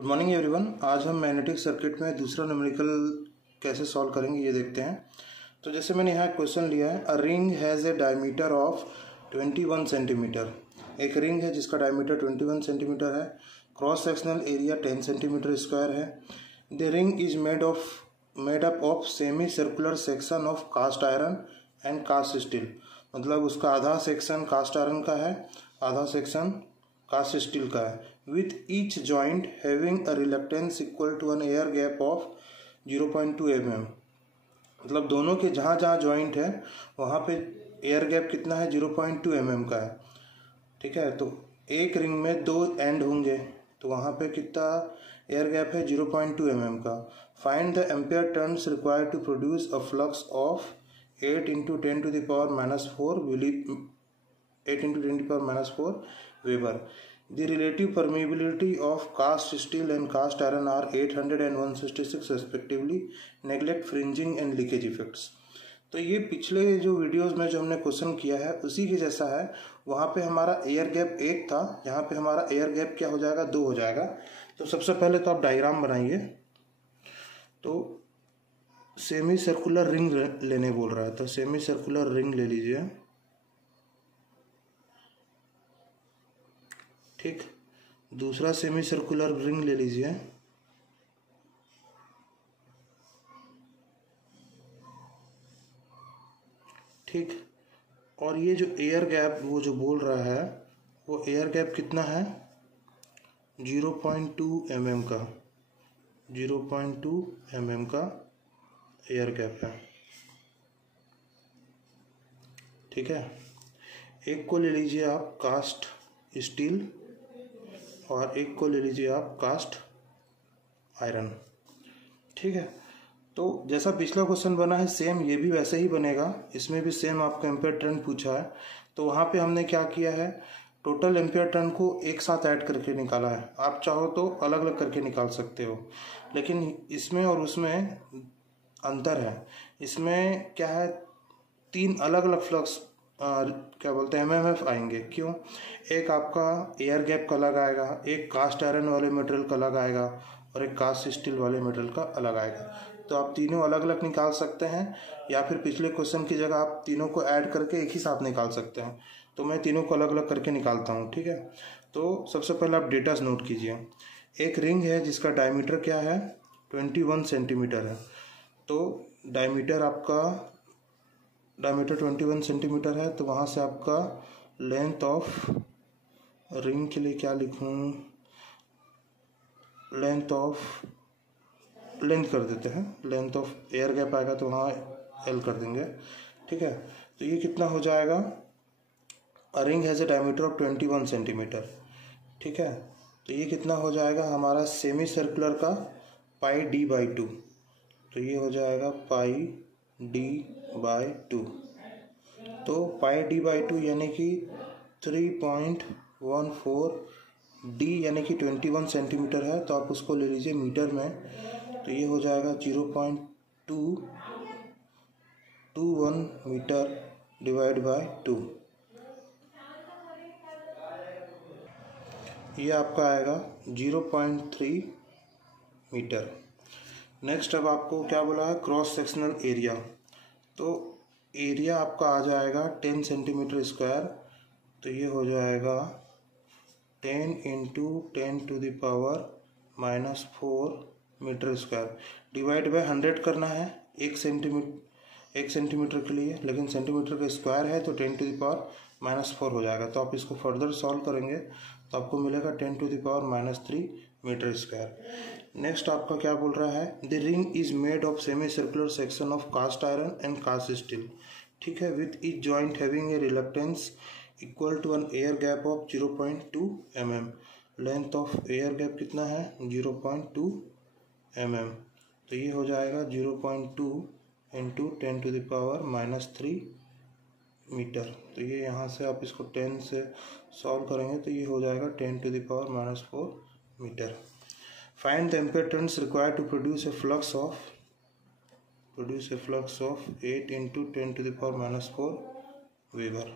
Good morning everyone. आज हम magnetic circuit में दूसरा न्यूमेरिकल कैसे सॉल्व करेंगे ये देखते हैं। तो जैसे मैंने यहाँ क्वेश्चन लिया है, a ring has a diameter of 21 centimetre. एक रिंग है जिसका डायमीटर 21 सेंटीमीटर है। Cross sectional area 10 centimetre square है। The ring is made up of semi circular section of cast iron and cast steel. मतलब उसका आधा सेक्शन कास्ट आयरन का है, आधा सेक्शन कास्ट स्टील का है। With each joint having a reluctance equal to an air gap of 0.2 mm। मतलब दोनों के जहाँ जहाँ जॉइंट है वहाँ पे एयर गैप कितना है, 0.2 mm का है। ठीक है, तो एक रिंग में दो एंड होंगे तो वहाँ पे कितना एयर गैप है, 0.2 mm का। Find the ampere turns required to produce a flux of 8 × 10⁻⁴ Weber. The relative permeability of cast steel and cast iron are 800 and 166 respectively. Neglect fringing and leakage effects. तो ये पिछले जो videos में जो हमने question किया है उसी के जैसा है। वहाँ पे हमारा एयर गैप 1 था, यहाँ पे हमारा एयर गैप क्या हो जाएगा, 2 हो जाएगा। तो सबसे पहले तो आप डायग्राम बनाइए। तो सेमी सर्कुलर रिंग लेने बोल रहा है, तो सेमी सर्कुलर रिंग ले लीजिए। ठीक, दूसरा सेमी सर्कुलर रिंग ले लीजिए। ठीक, और ये जो एयर गैप वो जो बोल रहा है वो एयर गैप कितना है, 0.2 mm का, 0.2 mm का एयर गैप है। ठीक है, एक को ले लीजिए आप कास्ट स्टील और एक को ले लीजिए आप कास्ट आयरन। ठीक है, तो जैसा पिछला क्वेश्चन बना है सेम ये भी वैसे ही बनेगा। इसमें भी सेम आपका एम्पेयर टर्न पूछा है, तो वहाँ पे हमने क्या किया है, टोटल एम्पेयर टर्न को एक साथ ऐड करके निकाला है। आप चाहो तो अलग अलग करके निकाल सकते हो, लेकिन इसमें और उसमें अंतर है। इसमें क्या है, 3 अलग अलग फ्लक्स क्या बोलते हैं MMF आएंगे। क्यों, एक आपका एयर गैप का अलग आएगा, एक कास्ट आयरन वाले मटेरियल का अलग आएगा और एक कास्ट स्टील वाले मटेरियल का अलग आएगा। तो आप तीनों अलग अलग निकाल सकते हैं, या फिर पिछले क्वेश्चन की जगह आप तीनों को ऐड करके एक ही साथ निकाल सकते हैं। तो मैं तीनों को अलग अलग करके निकालता हूँ। ठीक है, तो सबसे पहले आप डेटास नोट कीजिए। एक रिंग है जिसका डायमीटर क्या है, 21 सेंटीमीटर है। तो डायमीटर 21 सेंटीमीटर है, तो वहाँ से आपका लेंथ ऑफ रिंग के लिए क्या लिखूँ, लेंथ कर देते हैं। लेंथ ऑफ एयर गैप आएगा तो वहाँ L कर देंगे। ठीक है, तो ये कितना हो जाएगा, अ ring has a diameter of 21 centimetre. ठीक है, तो ये कितना हो जाएगा हमारा सेमी सर्कुलर का πd/2। तो ये हो जाएगा πd/2। तो πd/2 यानी कि 3.14 d यानी कि 21 सेंटीमीटर है, तो आप उसको ले लीजिए मीटर में। तो ये हो जाएगा 0.221 मीटर / 2। ये आपका आएगा 0.3 मीटर। नेक्स्ट अब आपको क्या बोला है, क्रॉस सेक्शनल एरिया। तो एरिया आपका आ जाएगा 10 सेंटीमीटर स्क्वायर। तो ये हो जाएगा 10 × 10⁻⁴ मीटर स्क्वायर डिवाइड बाय 100 करना है 1 सेंटीमीटर के लिए, लेकिन सेंटीमीटर का स्क्वायर है तो 10⁻⁴ हो जाएगा। तो आप इसको फर्दर सॉल्व करेंगे तो आपको मिलेगा 10⁻³ मीटर स्क्वायर। नेक्स्ट आपका क्या बोल रहा है, the ring is made of semi circular section of cast iron and cast steel. ठीक है, with each joint having a reluctance equal to an air gap of 0.2 mm। Length of air gap कितना है, 0.2 mm। तो ये हो जाएगा 0.2 × 10⁻³ metre. तो ये यहाँ से आप इसको 10 से सॉल्व करेंगे तो ये हो जाएगा 10⁻⁴ metre. Find the ampere turns required to produce a flux of 8 × 10⁻⁴ Weber.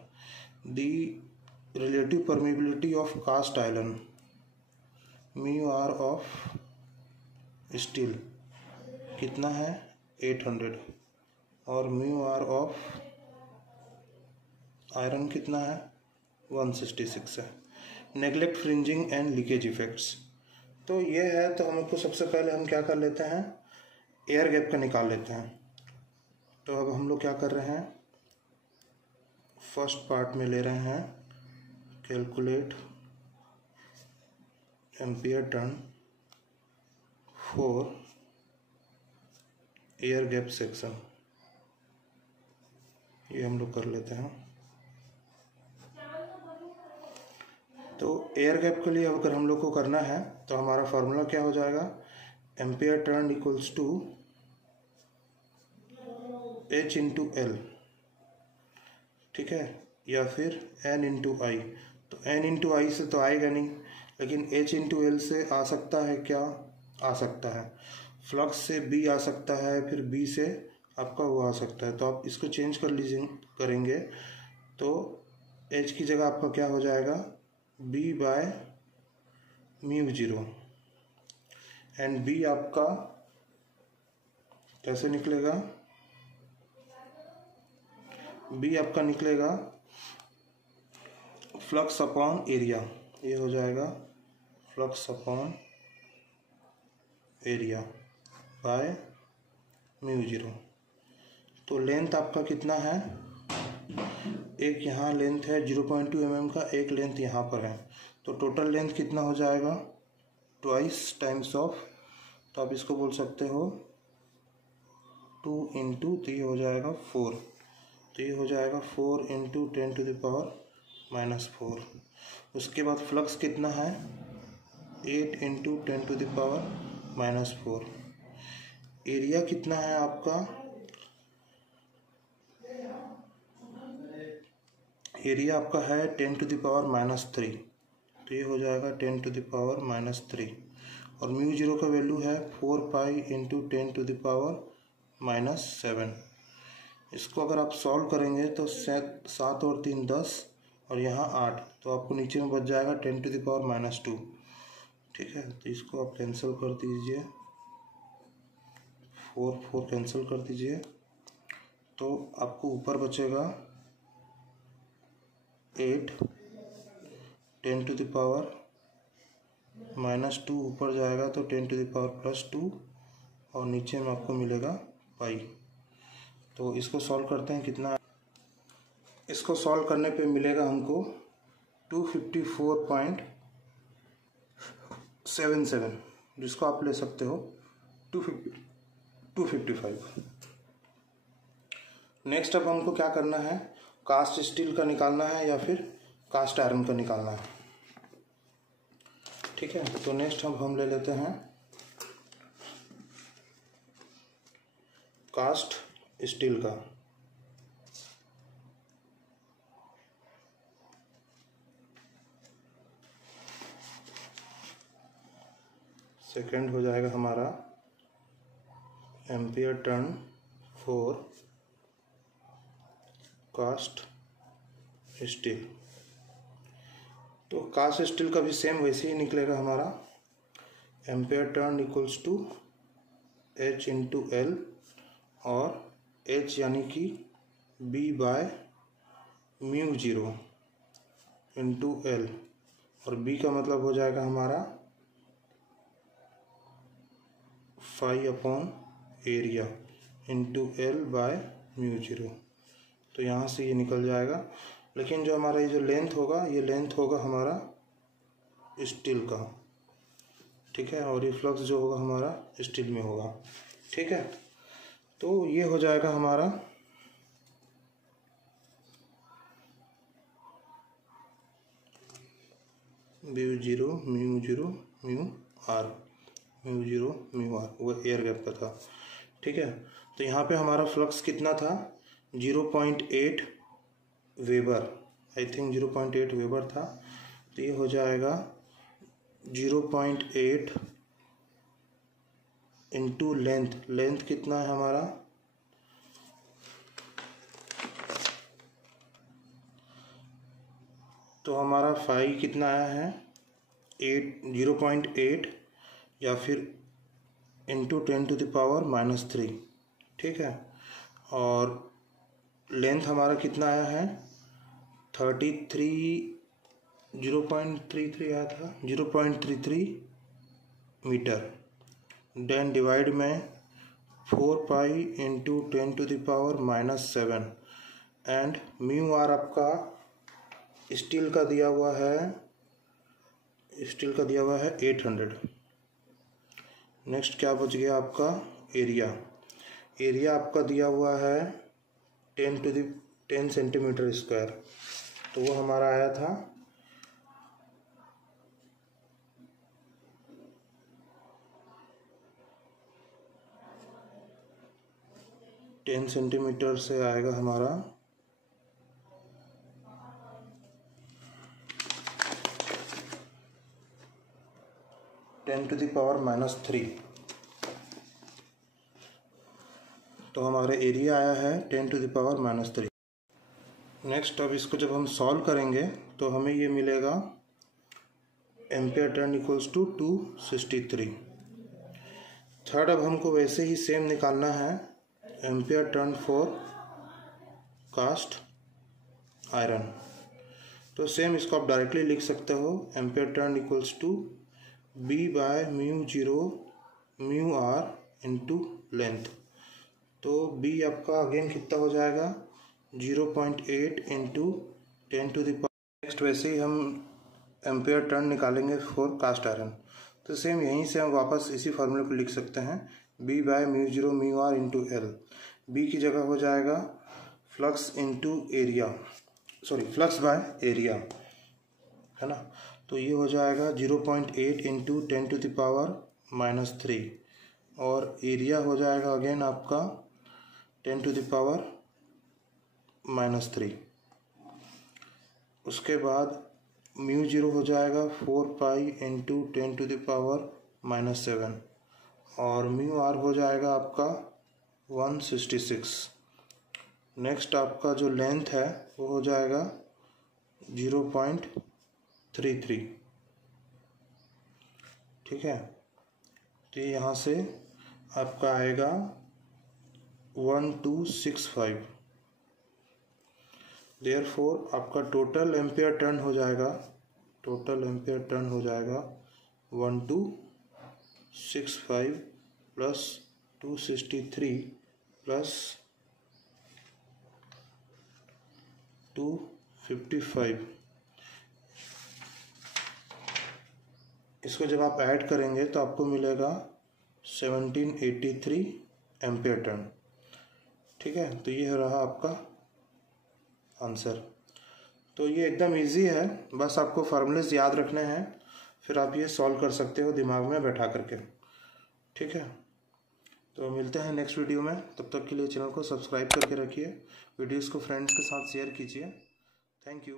The relative permeability of cast iron mu R of steel कितना है 800 और म्यू आर ऑफ आयरन कितना है 166 है। Neglect fringing and leakage effects, तो ये है। तो हमको सबसे पहले हम क्या कर लेते हैं, एयर गैप का निकाल लेते हैं। तो अब हम लोग क्या कर रहे हैं, फर्स्ट पार्ट में ले रहे हैं calculate ampere turn for air gap section, ये हम लोग कर लेते हैं। तो एयर गैप के लिए अगर हम लोग को करना है तो हमारा फार्मूला क्या हो जाएगा, ampere turn equals to H into L, ठीक है, या फिर N इंटू आई। तो N इंटू आई से तो आएगा नहीं, लेकिन H इंटू एल से आ सकता है, क्या आ सकता है, फ्लक्स से B आ सकता है, फिर B से आपका वो आ सकता है। तो आप इसको चेंज कर लीजिए, करेंगे तो H की जगह आपका क्या हो जाएगा B by mu zero, and B आपका कैसे निकलेगा, B आपका निकलेगा फ्लक्स अपॉन एरिया, ये हो जाएगा flux upon area bye mu zero. तो लेंथ आपका कितना है, एक यहाँ लेंथ है 0.2 mm का, एक लेंथ यहाँ पर है, तो टोटल लेंथ कितना हो जाएगा ट्वाइस टाइम्स ऑफ, तो आप इसको बोल सकते हो 2 इंटू, तो ये हो जाएगा 4, तो ये हो जाएगा 4 इंटू 10 टू द पावर -4। उसके बाद फ्लक्स कितना है 8 into 10 to the power -4। Area कितना है आपका, एरिया आपका है 10 टू द पावर -3, तो ये हो जाएगा 10 टू द पावर -3, और म्यू जीरो का वैल्यू है 4 pi into 10 to the power -7। इसको अगर आप सॉल्व करेंगे तो 7 और 3 10 और यहाँ 8, तो आपको नीचे में बच जाएगा 10 टू द पावर -2, ठीक है। तो इसको आप कैंसिल कर दीजिए, 4 कैंसिल कर दीजिए, तो आपको ऊपर बचेगा 8, 10 टू द पावर -2 ऊपर जाएगा तो 10 टू द पावर +2, और नीचे में आपको मिलेगा पाई। तो इसको सॉल्व करते हैं, कितना, इसको सॉल्व करने पे मिलेगा हमको 254.77, जिसको आप ले सकते हो 255। नेक्स्ट अब हमको क्या करना है, कास्ट स्टील का निकालना है या फिर कास्ट आयरन का निकालना है, ठीक है। तो नेक्स्ट अब हम ले लेते हैं कास्ट स्टील का। सेकंड हो जाएगा हमारा ampere turn for cast steel. तो कास्ट स्टील का भी सेम वैसे ही निकलेगा हमारा, ampere turn equals to H into L, और H यानी कि B by mu zero into L, और B का मतलब हो जाएगा हमारा 5 upon area into L by mu zero. तो यहाँ से ये निकल जाएगा, लेकिन जो हमारा ये जो लेंथ होगा, ये लेंथ होगा हमारा स्टील का, ठीक है, और ये फ्लक्स जो होगा हमारा स्टील में होगा, ठीक है। तो ये हो जाएगा हमारा mu zero mu R, mu zero mu R, वो एयर गैप का था, ठीक है। तो यहाँ पे हमारा फ्लक्स कितना था 0.8 वेबर, आई थिंक 0.8 वेबर था। तो ये हो जाएगा 0.8 इंटू लेंथ, लेंथ कितना है हमारा, तो हमारा फाई कितना आया है 0.8 या फिर इंटू 10⁻⁻3, ठीक है। और लेंथ हमारा कितना आया है 0.33 आया था, 0.33 मीटर। देन डिवाइड में 4 pi into 10⁻⁻7 and mu R आपका स्टील का दिया हुआ है 800। नेक्स्ट क्या बच गया आपका एरिया आपका दिया हुआ है 10 सेंटीमीटर स्क्वायर, तो वो हमारा आया था 10 सेंटीमीटर से आएगा हमारा 10⁻⁻3। तो हमारा एरिया आया है 10⁻⁻3। नेक्स्ट अब इसको जब हम सॉल्व करेंगे तो हमें ये मिलेगा ampere turn equals to 263। Third अब हमको वैसे ही सेम निकालना है ampere turn for cast iron. तो सेम इसको आप डायरेक्टली लिख सकते हो ampere turn equals to B/μ0μr into length. तो B आपका अगेन कितना हो जाएगा 0.8 इंटू 10⁻। नेक्स्ट वैसे ही हम एम्पियर टर्न निकालेंगे फॉर कास्ट आयरन। तो सेम यहीं से हम वापस इसी फार्मूले को लिख सकते हैं B/μ0μr इंटू L। B की जगह हो जाएगा फ्लक्स बाय एरिया, है ना। तो ये हो जाएगा 0.8 इंटू 10⁻⁻3 और एरिया हो जाएगा अगेन आपका 10⁻⁻3। उसके बाद μ0 हो जाएगा 4 पाई इंटू 10⁻⁻7 और μr हो जाएगा आपका 166। नेक्स्ट आपका जो लेंथ है वो हो जाएगा 0.33, ठीक है। तो यहाँ से आपका आएगा 1265। देयरफॉर आपका टोटल एम्पियर टर्न हो जाएगा 1265 प्लस 263 प्लस 255। इसको जब आप ऐड करेंगे तो आपको मिलेगा 1783 एम्पियर टर्न, ठीक है। तो ये रहा आपका आंसर। तो ये एकदम इजी है, बस आपको फार्मूलेस याद रखने हैं, फिर आप ये सॉल्व कर सकते हो दिमाग में बैठा करके, ठीक है। तो मिलते हैं नेक्स्ट वीडियो में, तब तक के लिए चैनल को सब्सक्राइब करके रखिए, वीडियोस को फ्रेंड्स के साथ शेयर कीजिए। Thank you.